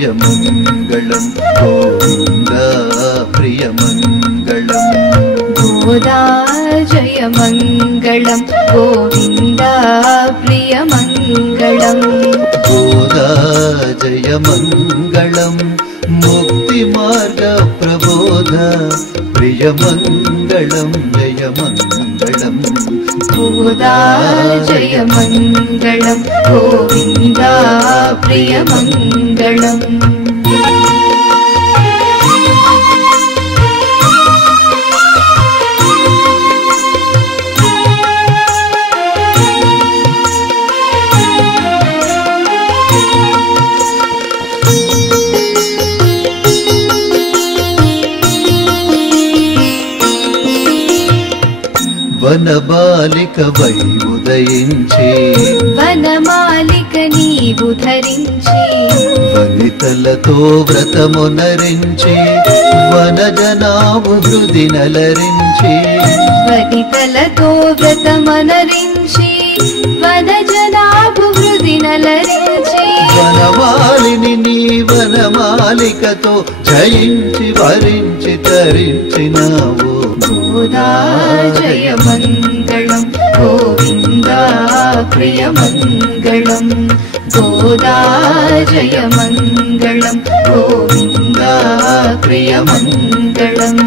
प्रियमङ्गलं गोविन्द प्रियमङ्गलं गोदा जयमङ्गलं गोविन्द प्रियमङ्गलं गोदा जयमङ्गलं मुक्तिमार्ग प्रबोध प्रियमङ्गलं जयमङ्गलं गोदा जयमङ्गलं गोविन्द प्रियमङ्गलम् वनबालिक वै उदయించి వనమాలిక నీవు ధరించి వనితలతో వ్రతమునరించి వనజనావు హృది నలరించి వనితలతో వ్రతమనరించి వనజనాభు హృది నలరించి వనమాలిని నీ వనమాలికతో జయించి వరించి తరించినావు गोदा जयमङ्गलं गोविन्द प्रियमङ्गलं गोदा जयमङ्गलं गोविन्द प्रियमङ्गलम्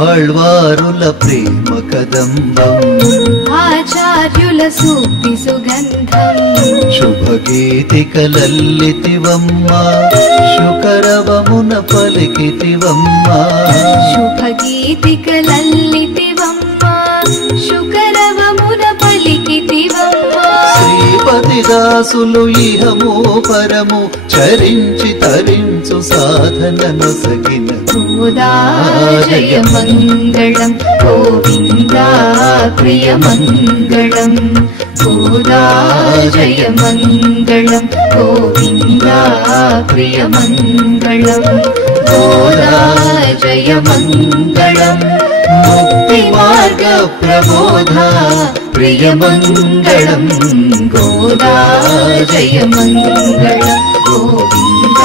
ఆళ్వారుల ప్రేమ కదంబం ఆచార్యుల సూక్తి సుగంధం శుభగీతికలల్లితివమ్మ శుకరవమున పలికితివమ్మ శుభగీతికలల్లితివమ్మ శుకరవమున పలికితివమ్మ శ్రీపతి దాసులు ఇహము పరము చరించి తరించు సాధన నొసగిన गोदा जयमङ्गलं गोविन्द प्रियमङ्गलं गोदा जयमङ्गलं गोविन्द प्रियमङ्गलं गोदा जयमङ्गलं मुक्तिमार्ग प्रबोध प्रियमङ्गलं गोदा जयमङ्गलं गोविन्द